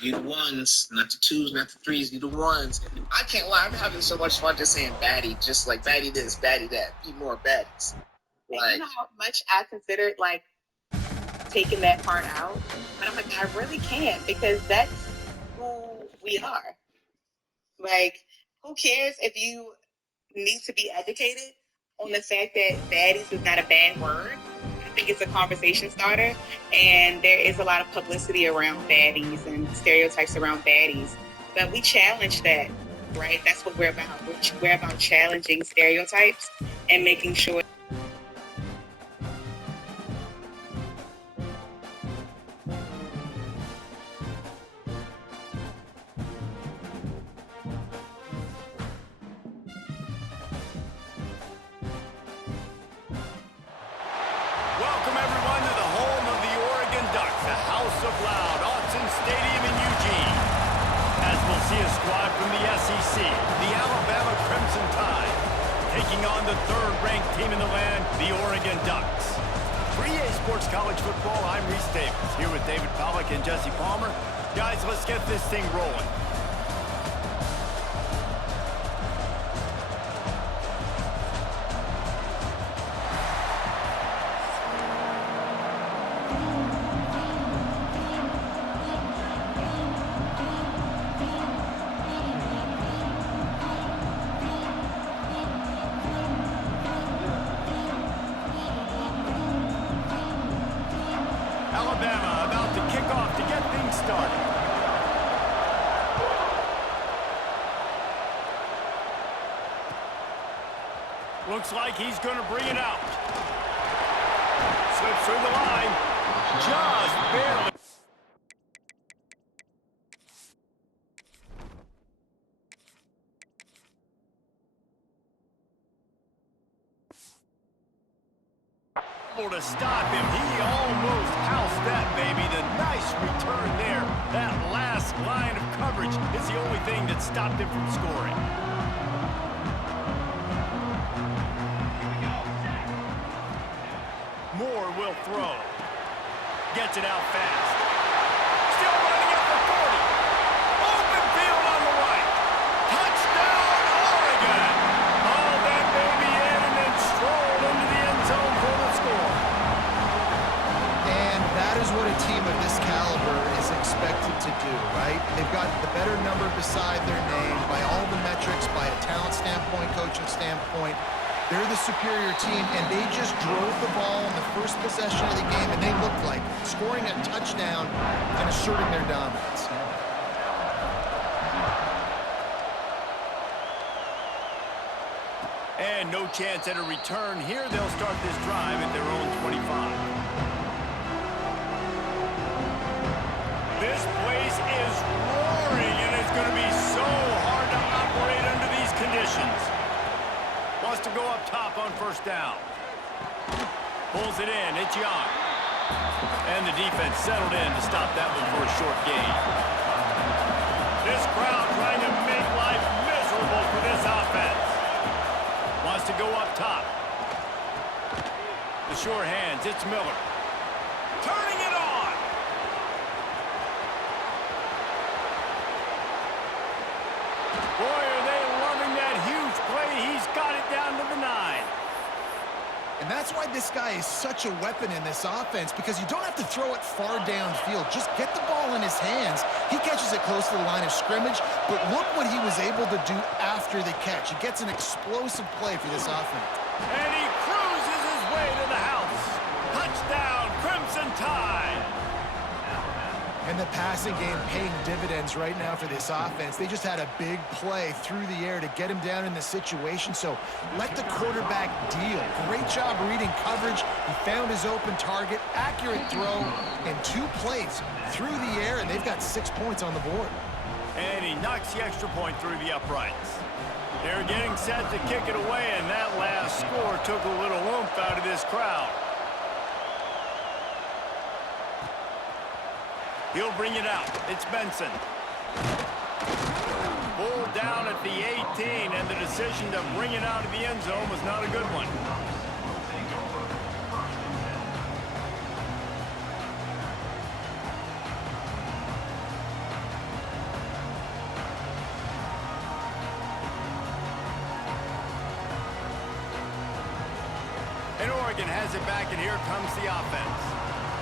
You the ones, not the twos, not the threes. You the ones. I can't lie. I'm having so much fun just saying baddie, just like baddie this, baddie that. Be more baddies. Like, you know how much I considered like taking that part out, but I'm like, I really can't because that's who we are. Like, who cares if you need to be educated on the fact that baddies is not a bad word? I think it's a conversation starter, and there is a lot of publicity around baddies and stereotypes around baddies. But we challenge that, right? That's what we're about. We're about challenging stereotypes and making sure. Welcome everyone to the home of the Oregon Ducks, the House of Loud, Autzen Stadium in Eugene. As we'll see a squad from the SEC, the Alabama Crimson Tide, taking on the third-ranked team in the land, the Oregon Ducks. For EA Sports College Football, I'm Reese Davis, here with David Pollack and Jesse Palmer. Guys, let's get this thing rolling. Alabama about to kick off to get things started. Looks like he's going to bring it out. Slips through the line. Just barely. Able to stop him. He almost housed that, baby. The nice return there. That last line of coverage is the only thing that stopped him from scoring. Moore will throw. Gets it out fast. Still running it for 40. Open field on the right. Touchdown, Oregon. All that baby in and then strolled into the end zone for the score. And that is what a team of this caliber is expected to do, right? They've got the better number beside their name by all the metrics, by a talent standpoint, coaching standpoint. They're the superior team, and they just drove the ball in the first possession of the game, and they looked like scoring a touchdown and asserting their dominance. And no chance at a return here. They'll start this drive at their own 25. This place is roaring, and it's going to be so hard to operate under these conditions. Wants to go up top on first down. Pulls it in. It's Young. And the defense settled in to stop that one for a short gain. This crowd trying to make life miserable for this offense. Wants to go up top. The sure hands. It's Miller. Turning it on. Boy, are they loving that huge play. He's got it down to the 9. And that's why this guy is such a weapon in this offense, because you don't have to throw it far downfield. Just get the ball in his hands. He catches it close to the line of scrimmage, but look what he was able to do after the catch. He gets an explosive play for this offense. And he cruises his way to the house. Touchdown, Crimson Tide. And the passing game paying dividends right now for this offense. They just had a big play through the air to get him down in the situation. So let the quarterback deal. Great job reading coverage. He found his open target, accurate throw, and 2 plays through the air, and they've got 6 points on the board. And he knocks the extra point through the uprights. They're getting set to kick it away, and that last score took a little oomph out of this crowd. He'll bring it out. It's Benson. Pulled down at the 18, and the decision to bring it out of the end zone was not a good one. Oregon has it back, and here comes the offense.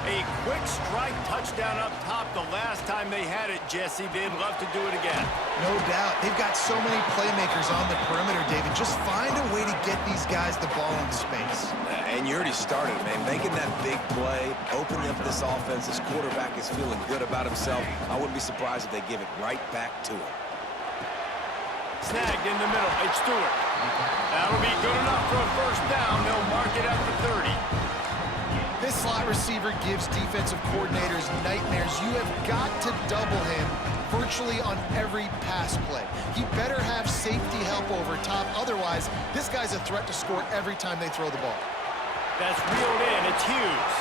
A quick strike touchdown up top the last time they had it, Jesse. They'd love to do it again. No doubt. They've got so many playmakers on the perimeter, David. Just find a way to get these guys the ball in space. And you already started, man. Making that big play, opening up this offense. This quarterback is feeling good about himself. I wouldn't be surprised if they give it right back to him. Snagged in the middle. It's Stewart. That'll be good enough for a first down. They'll mark it at the 30. This slot receiver gives defensive coordinators nightmares. You have got to double him virtually on every pass play. He better have safety help over top. Otherwise, this guy's a threat to score every time they throw the ball. That's reeled in. It's Hughes.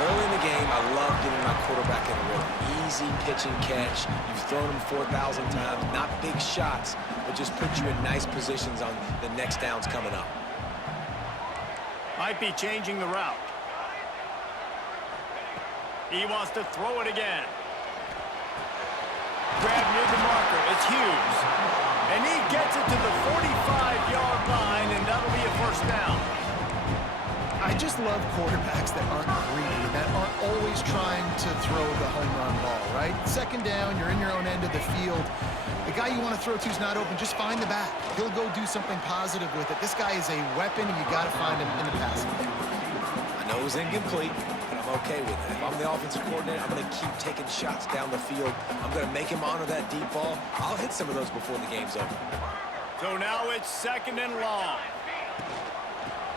Early in the game, I love getting my quarterback in a rhythm. Easy pitch and catch. You've thrown him 4,000 times. Not big shots, but just put you in nice positions on the next downs coming up. Might be changing the route. He wants to throw it again. Grab near the marker. It's Hughes. And he gets it to the 45-yard line, and that'll be a first down. I just love quarterbacks that aren't greedy, that aren't always trying to throw the home run ball, right? Second down, you're in your own end of the field. The guy you want to throw to is not open. Just find the back. He'll go do something positive with it. This guy is a weapon, and you got to find him in the passing game. I know it was incomplete, but I'm okay with it. If I'm the offensive coordinator, I'm going to keep taking shots down the field. I'm going to make him honor that deep ball. I'll hit some of those before the game's over. So now it's second and long.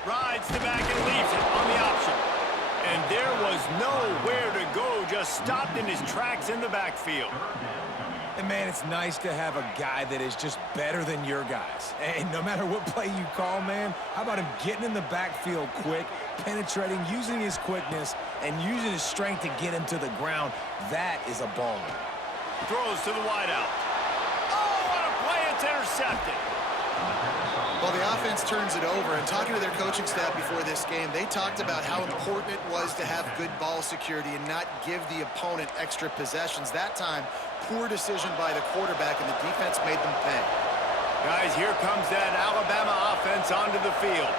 Rides the back and leaves it on the option. And there was nowhere to go, just stopped in his tracks in the backfield. And, man, it's nice to have a guy that is just better than your guys. And no matter what play you call, man, how about him getting in the backfield quick, penetrating, using his quickness, and using his strength to get him to the ground? That is a baller. Throws to the wideout. Oh, what a play. It's intercepted. Well, the offense turns it over, and talking to their coaching staff before this game, they talked about how important it was to have good ball security and not give the opponent extra possessions. That time, poor decision by the quarterback, and the defense made them pay. Guys, here comes that Alabama offense onto the field.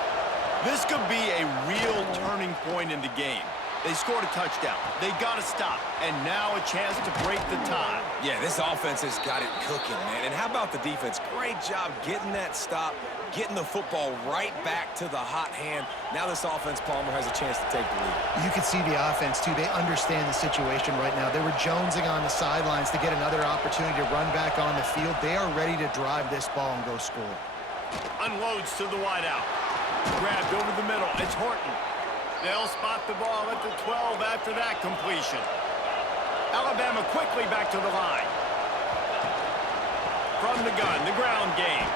This could be a real turning point in the game. They scored a touchdown. They got to stop. And now a chance to break the tie. Yeah, this offense has got it cooking, man. And how about the defense? Great job getting that stop, getting the football right back to the hot hand. Now this offense, Palmer, has a chance to take the lead. You can see the offense, too. They understand the situation right now. They were jonesing on the sidelines to get another opportunity to run back on the field. They are ready to drive this ball and go score. Unloads to the wideout. Grabbed over the middle. It's Horton. They'll spot the ball at the 12 after that completion. Alabama quickly back to the line. From the gun, the ground game.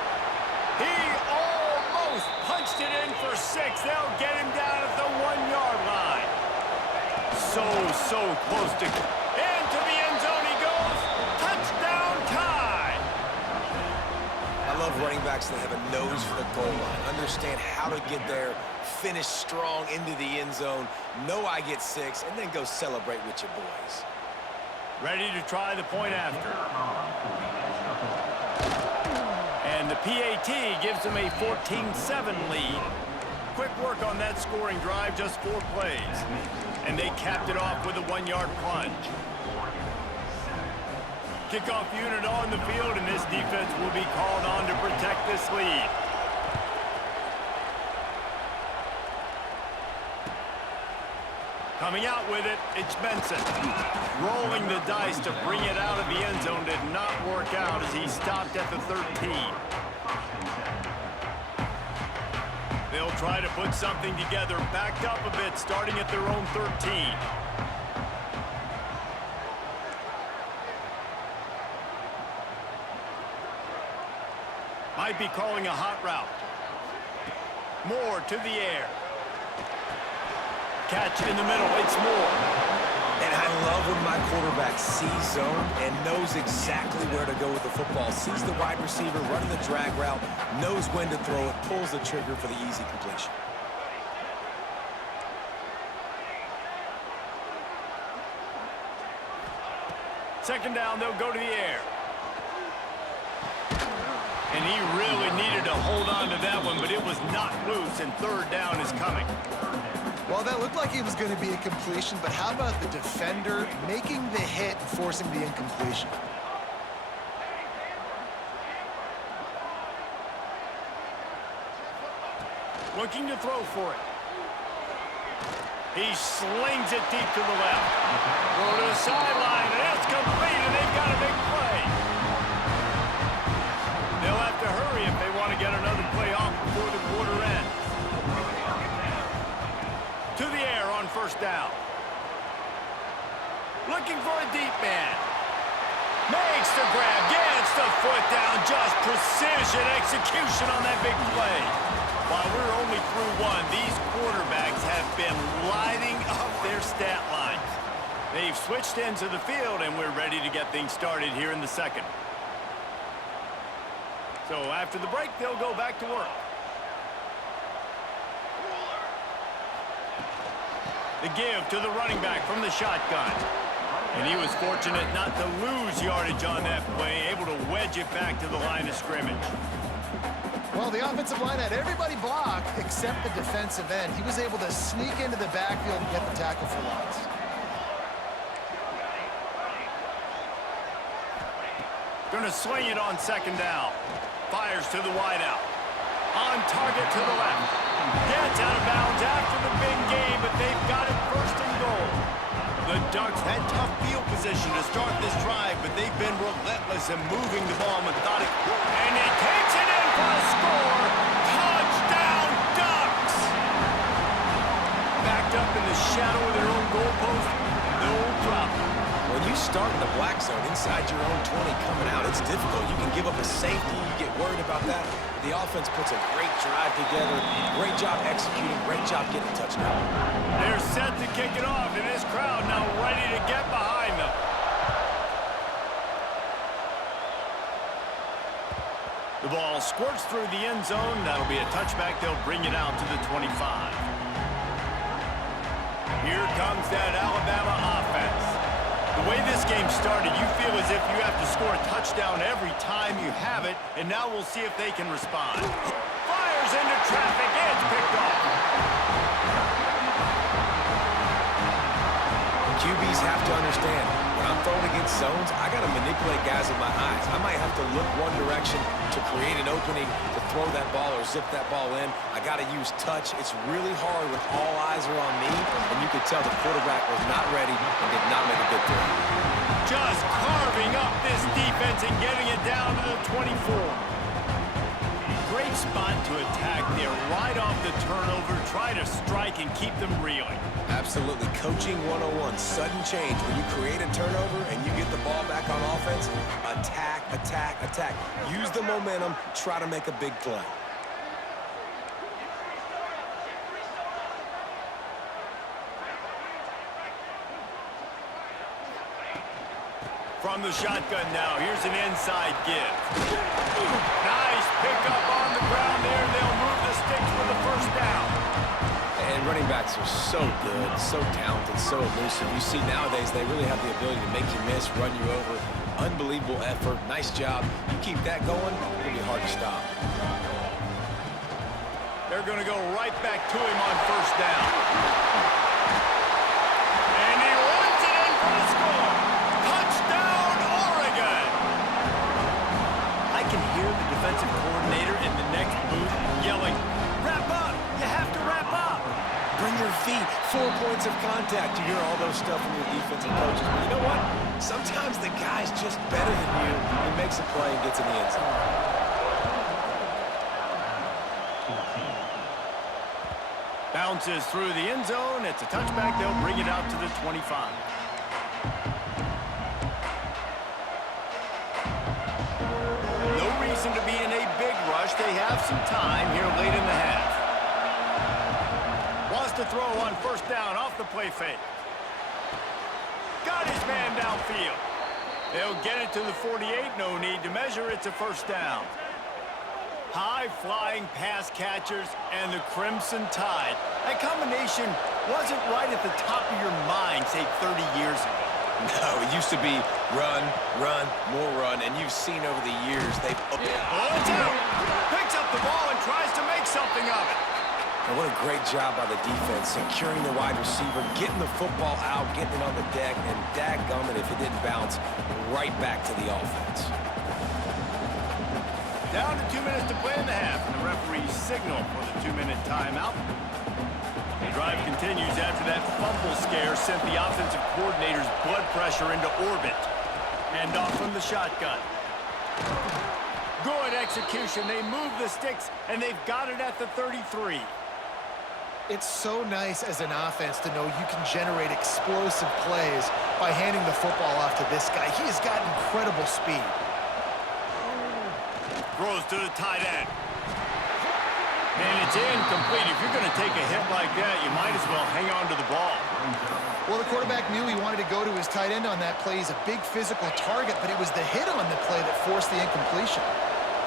He almost punched it in for 6. They'll get him down at the 1-yard line. So close to... Into the end zone he goes. Touchdown tie. I love running backs that have a nose for the goal line, understand how to get there, finish strong into the end zone, know I get 6, and then go celebrate with your boys. Ready to try the point after. And the PAT gives them a 14-7 lead. Quick work on that scoring drive, just 4 plays. And they capped it off with a 1-yard plunge. Kickoff unit on the field, and this defense will be called on to protect this lead. Coming out with it, it's Benson. Rolling the dice to bring it out of the end zone did not work out as he stopped at the 13. They'll try to put something together, backed up a bit, starting at their own 13. Might be calling a hot route. Moore to the air. Catch in the middle, it's Moore. And I love when my quarterback sees zone and knows exactly where to go with the football. Sees the wide receiver running the drag route, knows when to throw it, pulls the trigger for the easy completion. Second down, they'll go to the air. And he really needed to hold on to that one, but it was not loose, and third down is coming. Well, that looked like it was going to be a completion, but how about the defender making the hit and forcing the incompletion? Looking to throw for it. He slings it deep to the left. Throw to the sideline, and it's complete, and they've got a big play. They'll have to hurry if they want to get another play off before the quarter ends. To the air on first down. Looking for a deep man. Makes the grab, gets the foot down, just precision execution on that big play. While we're only through one, these quarterbacks have been lighting up their stat lines. They've switched ends of the field, and we're ready to get things started here in the second. So after the break, they'll go back to work. The give to the running back from the shotgun. And he was fortunate not to lose yardage on that play, able to wedge it back to the line of scrimmage. Well, the offensive line had everybody block except the defensive end. He was able to sneak into the backfield and get the tackle for loss. Going to swing it on second down. Fires to the wideout. On target to the left. Gets out of bounds after the big game, but they've got it first and goal. The Ducks had tough field position to start this drive, but they've been relentless in moving the ball methodically. And he takes it in for a score. Touchdown, Ducks! Backed up in the shadow of their own goalpost, no problem. When you start in the black zone inside your own 20 coming out, it's difficult. You can give up a safety. You get worried about that. The offense puts a great drive together. Great job executing. Great job getting a touchdown. They're set to kick it off, and this crowd now ready to get behind them. The ball squirts through the end zone. That'll be a touchback. They'll bring it out to the 25. Here comes that Alabama offense. The way this game started, you feel as if you have to score a touchdown every time you have it, and now we'll see if they can respond. Fires into traffic, it's picked off. QBs have to understand, when I'm throwing against zones, I got to manipulate guys with my eyes. I might have to look one direction to create an opening to throw that ball or zip that ball in. I got to use touch. It's really hard when all eyes are on me, and you could tell the quarterback was not ready and did not make a good throw. Just carving up this defense and getting it down to the 24. Great spot to attack there, right off the turnover. Try to strike and keep them reeling. Absolutely. Coaching 101. Sudden change. When you create a turnover and you get the ball back on offense, attack, attack, attack. Use the momentum. Try to make a big play. From the shotgun now, here's an inside give. Nice pickup on the ground there. They'll move the sticks for the first down. And running backs are so good, so talented, so elusive. You see nowadays they really have the ability to make you miss, run you over. Unbelievable effort. Nice job. You keep that going, it'll be hard to stop. They're going to go right back to him on first down. And he runs it in for the score. Touchdown, Oregon! I can hear the defensive coordinator in the next booth yelling, "Wrap up! You have to wrap up!" Bring your feet, 4 points of contact. You hear all those stuff from your defensive coaches. But you know what? Sometimes the guy's just better than you. He makes a play and gets in the end zone. Bounces through the end zone. It's a touchback. They'll bring it out to the 25. No reason to be in a big rush. They have some time here late in the half. Wants to throw on first down off the play fake. Got his man downfield. They'll get it to the 48. No need to measure. It's a first down. High-flying pass catchers and the Crimson Tide. That combination wasn't right at the top of your mind, say, 30 years ago. No, it used to be run, run, more run, and you've seen over the years they've... Oh, it's out. Picks up the ball and tries to make something of it. And what a great job by the defense, securing the wide receiver, getting the football out, getting it on the deck, and dadgummit if it didn't bounce, right back to the offense. Down to 2 minutes to play in the half, and the referee's signal for the 2-minute timeout. The drive continues after that fumble scare sent the offensive coordinator's blood pressure into orbit. Hand off from the shotgun. Good execution. They move the sticks, and they've got it at the 33. It's so nice as an offense to know you can generate explosive plays by handing the football off to this guy. He has got incredible speed. Throws to the tight end. And it's incomplete. If you're going to take a hit like that, you might as well hang on to the ball. Well, the quarterback knew he wanted to go to his tight end on that play. He's a big physical target, but it was the hit on the play that forced the incompletion.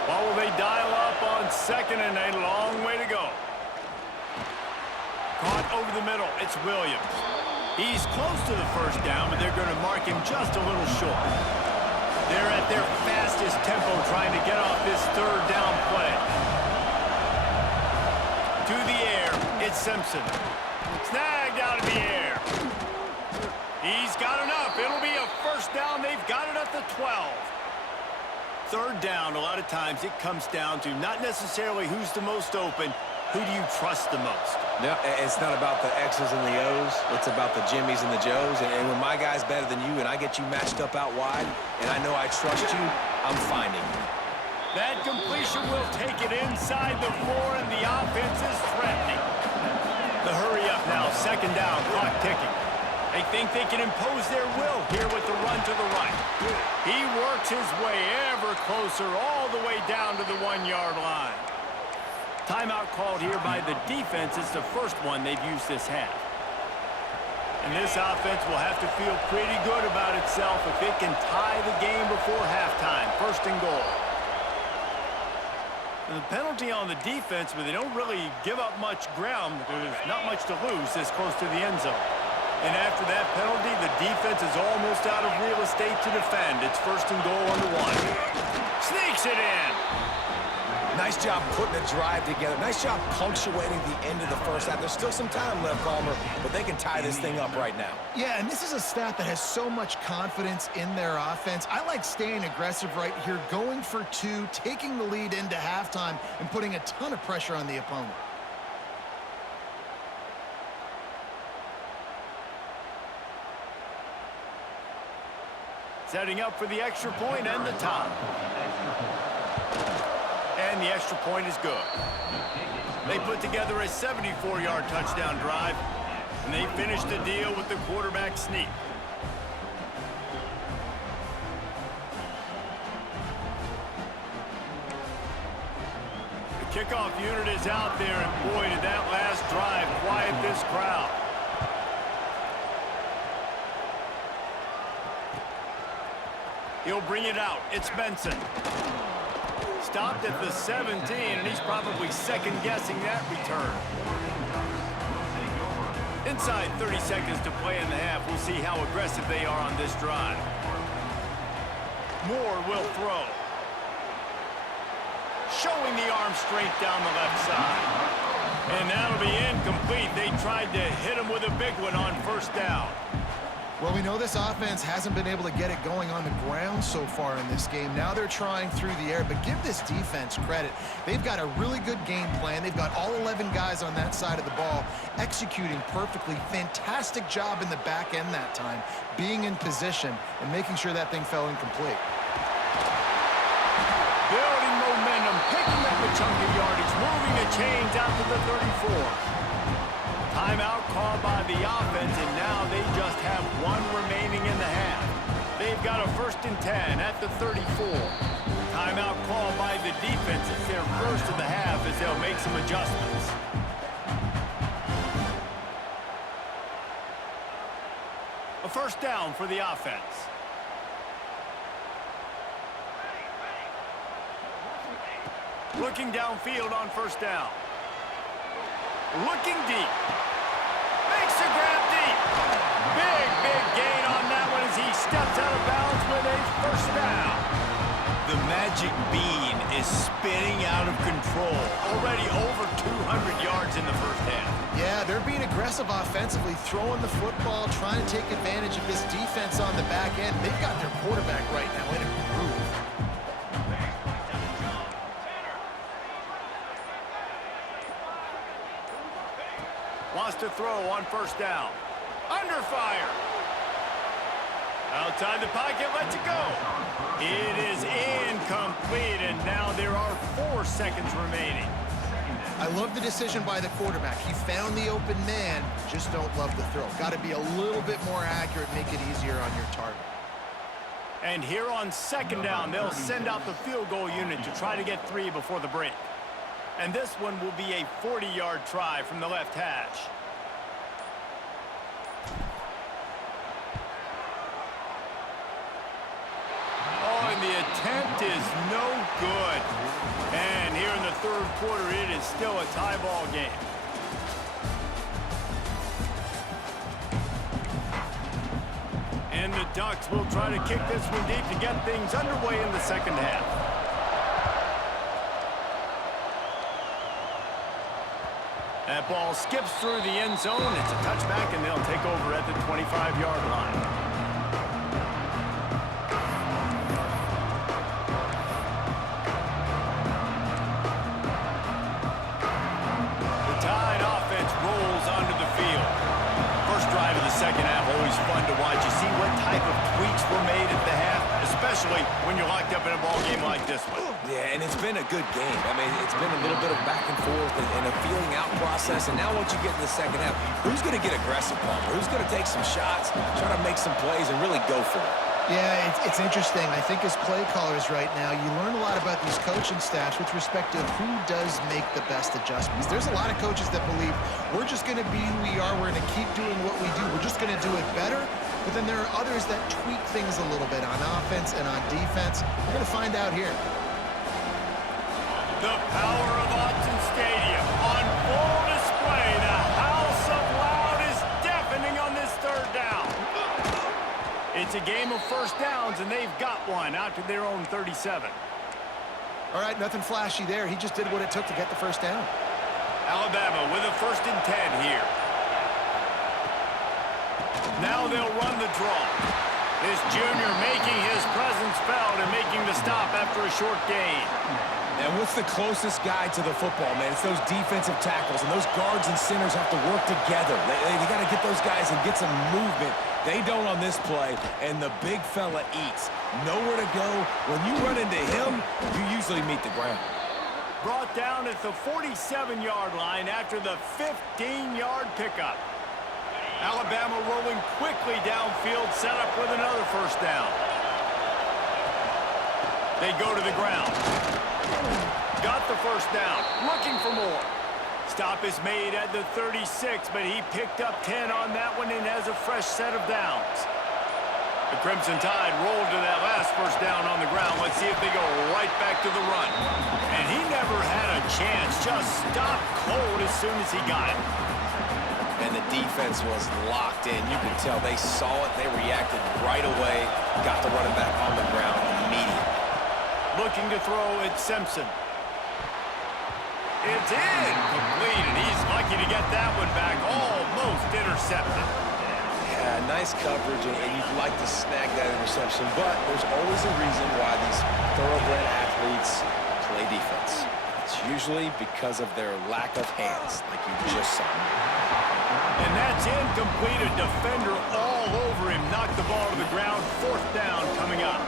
Well, will they dial up on 2nd and a long way to go? Caught over the middle. It's Williams. He's close to the first down, but they're going to mark him just a little short. They're at their fastest tempo trying to get off this 3rd down play. To the air, it's Simpson. Snagged out of the air. He's got enough. It'll be a first down. They've got it at the 12. 3rd down, a lot of times it comes down to not necessarily who's the most open, who do you trust the most? No, it's not about the X's and the O's. It's about the Jimmies and the Joes. And when my guy's better than you and I get you matched up out wide and I know I trust you, I'm finding you. That completion will take it inside the 4, and the offense is threatening. The hurry up now, 2nd down, clock ticking. They think they can impose their will here with the run to the right. He works his way ever closer all the way down to the 1-yard line. Timeout called here by the defense. It's the first one they've used this half. And this offense will have to feel pretty good about itself if it can tie the game before halftime. 1st and goal. And the penalty on the defense, but they don't really give up much ground. There's not much to lose this close to the end zone. And after that penalty, the defense is almost out of real estate to defend. It's 1st and goal on the 1. Sneaks it in. Nice job putting a drive together. Nice job punctuating the end of the first half. There's still some time left, Palmer, but they can tie this thing up right now. Yeah, and this is a staff that has so much confidence in their offense. I like staying aggressive right here, going for 2, taking the lead into halftime, and putting a ton of pressure on the opponent. Setting up for the extra point and the tie. And the extra point is good. They put together a 74-yard touchdown drive, and they finished the deal with the quarterback sneak. The kickoff unit is out there, and boy, did that last drive quiet this crowd. He'll bring it out. It's Benson. Stopped at the 17, and he's probably second-guessing that return. Inside 30 seconds to play in the half. We'll see how aggressive they are on this drive. Moore will throw. Showing the arm strength down the left side. And that'll be incomplete. They tried to hit him with a big one on 1st down. Well, we know this offense hasn't been able to get it going on the ground so far in this game. Now they're trying through the air, but give this defense credit. They've got a really good game plan. They've got all 11 guys on that side of the ball executing perfectly. Fantastic job in the back end that time, being in position and making sure that thing fell incomplete. Building momentum, picking up a chunk of yardage, moving the chains out to the 34. Timeout called by the offense, and now they just have 1 remaining in the half. They've got a 1st and 10 at the 34. Timeout called by the defense. It's their first of the half as they'll make some adjustments. A 1st down for the offense. Looking downfield on 1st down. Looking deep. Makes the grab deep. Big gain on that one as he steps out of bounds with a first down. The magic bean is spinning out of control. Already over 200 yards in the first half. Yeah, they're being aggressive offensively, throwing the football, trying to take advantage of this defense on the back end. They've got their quarterback right now in a groove. Wants to throw on first down. Under fire. Outside the pocket, lets it go. It is incomplete, and now there are 4 seconds remaining. I love the decision by the quarterback. He found the open man, just don't love the throw. Got to be a little bit more accurate, make it easier on your target. And here on second down, they'll send out the field goal unit to try to get 3 before the break. And this one will be a 40-yard try from the left hash. Oh, and the attempt is no good. And here in the third quarter, it is still a tie ball game. And the Ducks will try to kick this one deep to get things underway in the second half. That ball skips through the end zone. It's a touchback, and they'll take over at the 25-yard line. The Tide offense rolls onto the field. First drive of the second half, always fun to watch. You see what type of tweaks were made at the half, especially when you're locked up in a ball game like this one. Yeah, and it's been a good game. I mean, it's been a little bit of back and forth and a feeling out process. And now once you get in the second half, who's going to get aggressive, Palmer? Who's going to take some shots, try to make some plays, and really go for it? Yeah, it's interesting. I think as play callers right now, you learn a lot about these coaching staffs with respect to who does make the best adjustments. There's a lot of coaches that believe we're just going to be who we are. We're going to keep doing what we do. We're just going to do it better. But then there are others that tweak things a little bit on offense and on defense. We're going to find out here. The power of Autzen Stadium on full display. The House of Loud is deafening on this third down. It's a game of first downs, and they've got one out to their own 37. All right, nothing flashy there. He just did what it took to get the first down. Alabama with a 1st and 10 here. Now they'll run the draw. This junior making his presence felt and making the stop after a short gain. And what's the closest guy to the football, man? It's those defensive tackles, and those guards and centers have to work together. They got to get those guys and get some movement. They don't on this play, and the big fella eats. Nowhere to go. When you run into him, you usually meet the ground. Brought down at the 47-yard line after the 15-yard pickup. Alabama rolling quickly downfield, set up with another first down. They go to the ground. Got the first down, looking for more. Stop is made at the 36, but he picked up 10 on that one and has a fresh set of downs. The Crimson Tide rolled to that last first down on the ground. Let's see if they go right back to the run. And he never had a chance, just stopped cold as soon as he got it. And the defense was locked in. You could tell they saw it. They reacted right away. Got the running back on the ground immediately. Looking to throw at Simpson. It's incomplete, and he's lucky to get that one back. Almost intercepted. Yeah, nice coverage, and you'd like to snag that interception, but there's always a reason why these thoroughbred athletes play defense. It's usually because of their lack of hands, like you just saw. And that's incomplete. A defender all over him. Knocked the ball to the ground. 4th down coming up.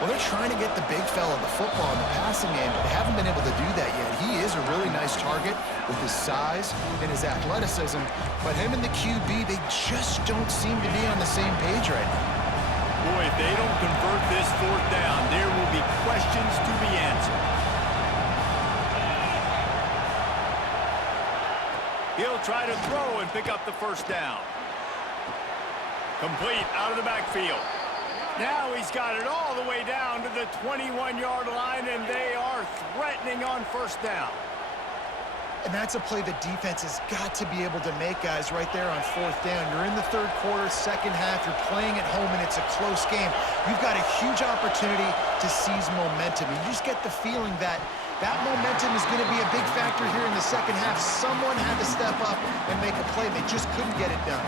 Well, they're trying to get the big fella the football in the passing game, but they haven't been able to do that yet. He is a really nice target with his size and his athleticism, but him and the QB, they just don't seem to be on the same page right now. Boy, if they don't convert this 4th down, there will be questions to be answered. He'll try to throw and pick up the first down. Complete out of the backfield. Now he's got it all the way down to the 21-yard line, and they are threatening on first down. And that's a play the defense has got to be able to make, guys, right there on fourth down. You're in the third quarter, second half. You're playing at home, and it's a close game. You've got a huge opportunity to seize momentum. You just get the feeling that that momentum is going to be a big factor here in the second half. Someone had to step up and make a play. They just couldn't get it done.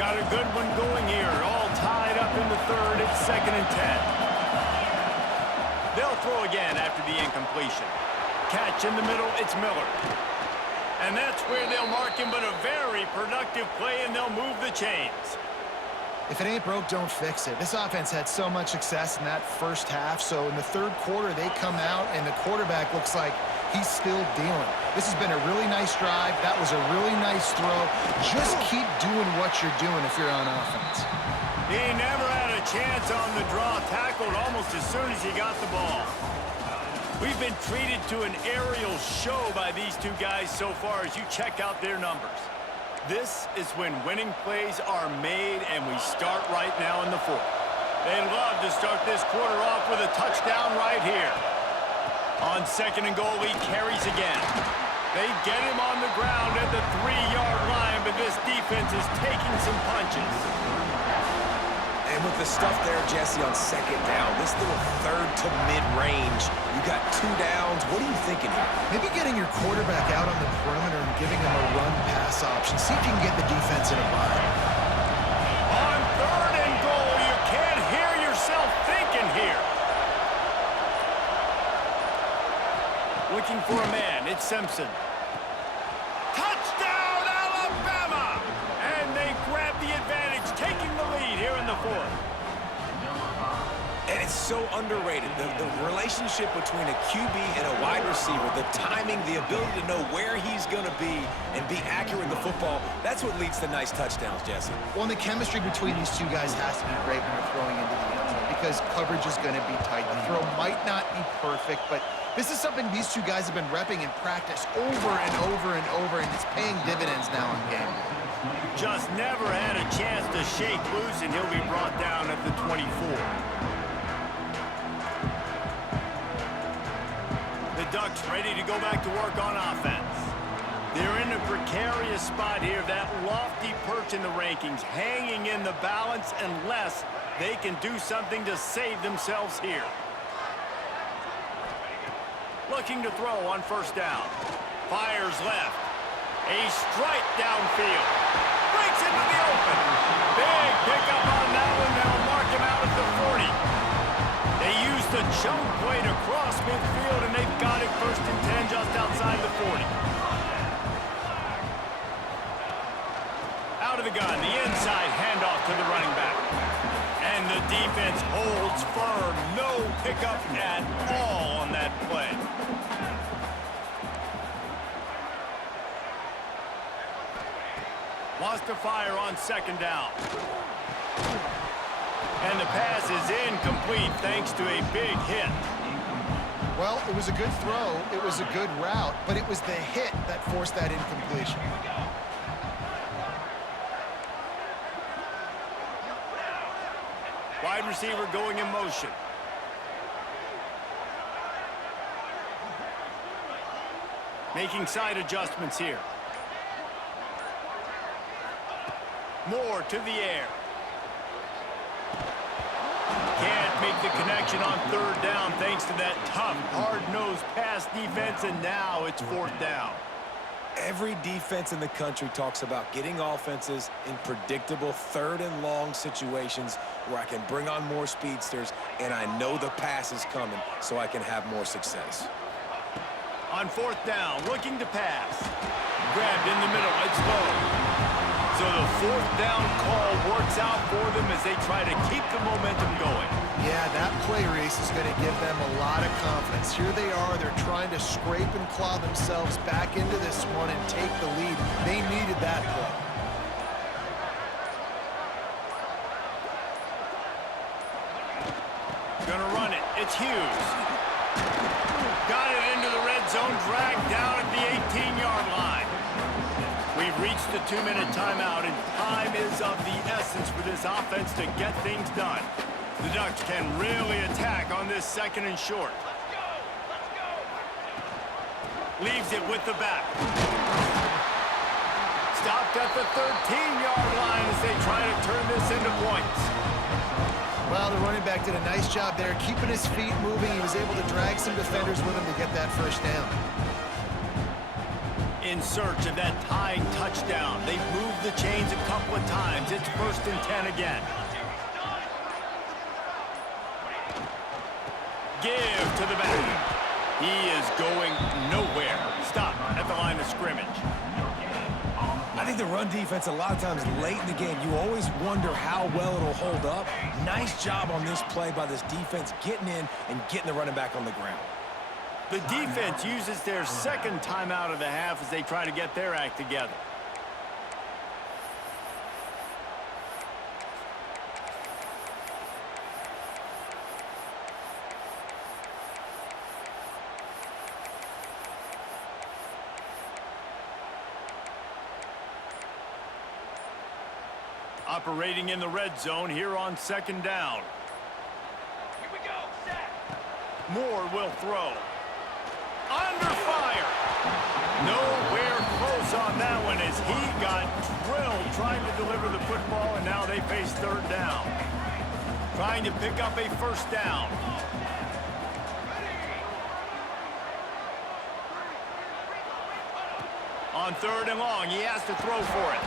Got a good one going here. All tied up in the third. It's 2nd and 10. They'll throw again after the incompletion. Catch in the middle. It's Miller. And that's where they'll mark him, but a very productive play, and they'll move the chains. If it ain't broke, don't fix it. This offense had so much success in that first half, so in the third quarter, they come out, and the quarterback looks like he's still dealing. This has been a really nice drive. That was a really nice throw. Just keep doing what you're doing if you're on offense. He never had a chance on the draw. Tackled almost as soon as he got the ball. We've been treated to an aerial show by these two guys so far as you check out their numbers. This is when winning plays are made, and we start right now in the fourth. They love to start this quarter off with a touchdown right here. On 2nd and goal, he carries again. They get him on the ground at the 3-yard line, but this defense is taking some punches. And with the stuff there, Jesse, on 2nd down, this little third to mid-range, you got 2 downs. What are you thinking here? Maybe getting your quarterback out on the perimeter and giving him a run-pass option. See if you can get the defense in a bind. On 3rd and goal, you can't hear yourself thinking here. Looking for a man, it's Simpson. Touchdown, Alabama! And they grab the advantage, taking the lead here in the fourth. And it's so underrated. The relationship between a QB and a wide receiver, the timing, the ability to know where he's going to be and be accurate with the football, that's what leads to nice touchdowns, Jesse. Well, and the chemistry between these two guys has to be great when they're throwing into the end zone because coverage is going to be tight. The throw might not be perfect, but this is something these two guys have been repping in practice over and over and over, and it's paying dividends now in game. Just never had a chance to shake loose, and he'll be brought down at the 24. The Ducks ready to go back to work on offense. They're in a precarious spot here, that lofty perch in the rankings, hanging in the balance unless they can do something to save themselves here. Looking to throw on 1st down. Fires left. A strike downfield. Breaks into the open. Big pickup on that one. They'll mark him out at the 40. They used a jump play to cross midfield, and they've got it 1st and 10 just outside the 40. Out of the gun, the inside handoff to the running back. And the defense holds firm. No pickup at all on that play. Wants to fire on 2nd down. And the pass is incomplete thanks to a big hit. Well, it was a good throw, it was a good route, but it was the hit that forced that incompletion. Wide receiver going in motion. Making side adjustments here. Moore to the air. Can't make the connection on 3rd down thanks to that tough, hard-nosed pass defense, and now it's 4th down. Every defense in the country talks about getting offenses in predictable 3rd and long situations where I can bring on more speedsters and I know the pass is coming so I can have more success. On 4th down, looking to pass. Grabbed in the middle, it's low. So the 4th down call works out for them as they try to keep the momentum going. Yeah, that play race is going to give them a lot of confidence. Here they are, they're trying to scrape and claw themselves back into this one and take the lead. They needed that play. Gonna run it, it's Hughes. Got it into the red zone, dragged down at the 18-yard line. We've reached the 2-minute timeout, and time is of the essence for this offense to get things done. The Ducks can really attack on this 2nd and short. Leaves it with the back. Stopped at the 13-yard line as they try to turn this into points. Well, the running back did a nice job there, keeping his feet moving. He was able to drag some defenders with him to get that first down. In search of that tying touchdown. They've moved the chains a couple of times. It's 1st and 10 again. Give to the back. He is going nowhere. Stop at the line of scrimmage. I think the run defense, a lot of times late in the game, you always wonder how well it'll hold up. Nice job on this play by this defense, getting in and getting the running back on the ground. The defense uses their 2nd timeout of the half as they try to get their act together. Operating in the red zone here on 2nd down. Here we go, set. Moore will throw. Under fire. Nowhere close on that one as he got drilled trying to deliver the football, and now they face 3rd down. Trying to pick up a 1st down. On 3rd and long, he has to throw for it.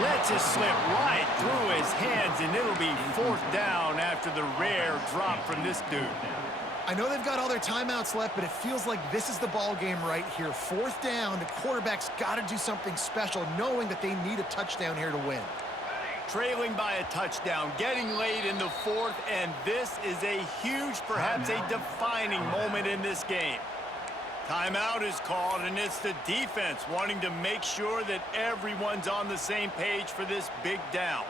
Lets it slip right through his hands, and it'll be 4th down after the rare drop from this dude. I know they've got all their timeouts left, but it feels like this is the ball game right here. 4th down, the quarterback's got to do something special, knowing that they need a touchdown here to win. Trailing by a touchdown, getting late in the 4th, and this is a huge, perhaps a defining moment in this game. Timeout is called, and it's the defense wanting to make sure that everyone's on the same page for this big down.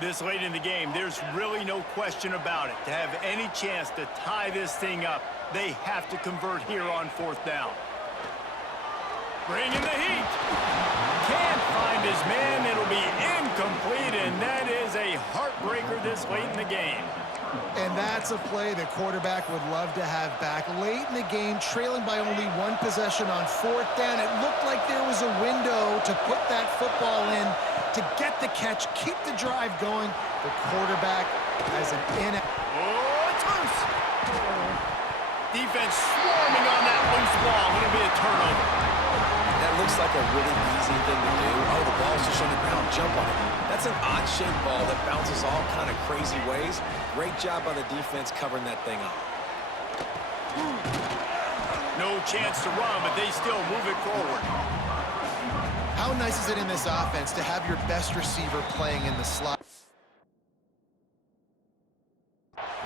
This late in the game, there's really no question about it. To have any chance to tie this thing up, they have to convert here on 4th down. Bringing the heat. Can't find his man. It'll be incomplete, and that is a heartbreaker this late in the game. And that's a play the quarterback would love to have back. Late in the game, trailing by only 1 possession on 4th down. It looked like there was a window to put that football in, to get the catch, keep the drive going. The quarterback has an in. Oh, it's loose. Defense swarming on that loose ball. It'll be a turnover. That looks like a really easy thing to do. Oh, the ball's just on the ground. Jump on it. That's an odd-shaped ball that bounces all kind of crazy ways. Great job by the defense covering that thing up. No chance to run, but they still move it forward. How nice is it in this offense to have your best receiver playing in the slot?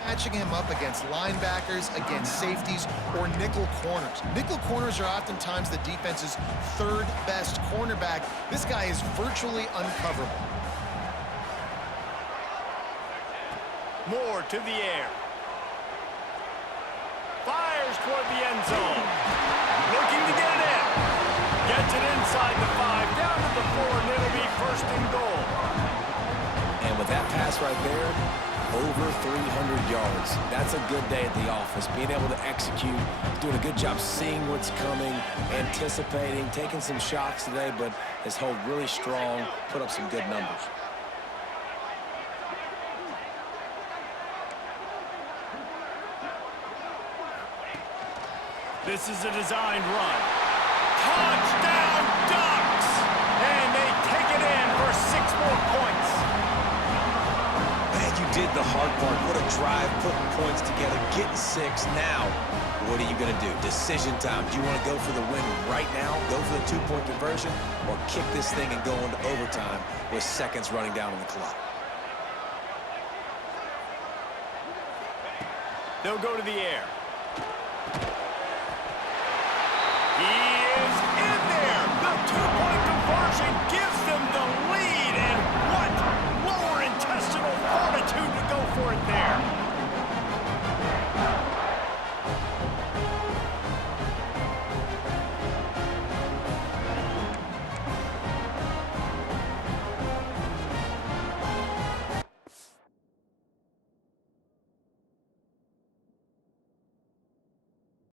Matching him up against linebackers, against safeties, or nickel corners. Nickel corners are oftentimes the defense's 3rd best cornerback. This guy is virtually uncoverable. Moore to the air. Fires toward the end zone. Looking to get it in. Gets it inside the 5, down to the 4, and it'll be 1st and goal. And with that pass right there, over 300 yards. That's a good day at the office. Being able to execute, doing a good job seeing what's coming, anticipating, taking some shots today, but has held really strong, put up some good numbers. This is a designed run. Touchdown Ducks! And they take it in for 6 more points. Man, you did the hard part. What a drive, putting points together, getting 6. Now, what are you going to do? Decision time. Do you want to go for the win right now, go for the 2-point conversion, or kick this thing and go into overtime with seconds running down on the clock? They'll go to the air. He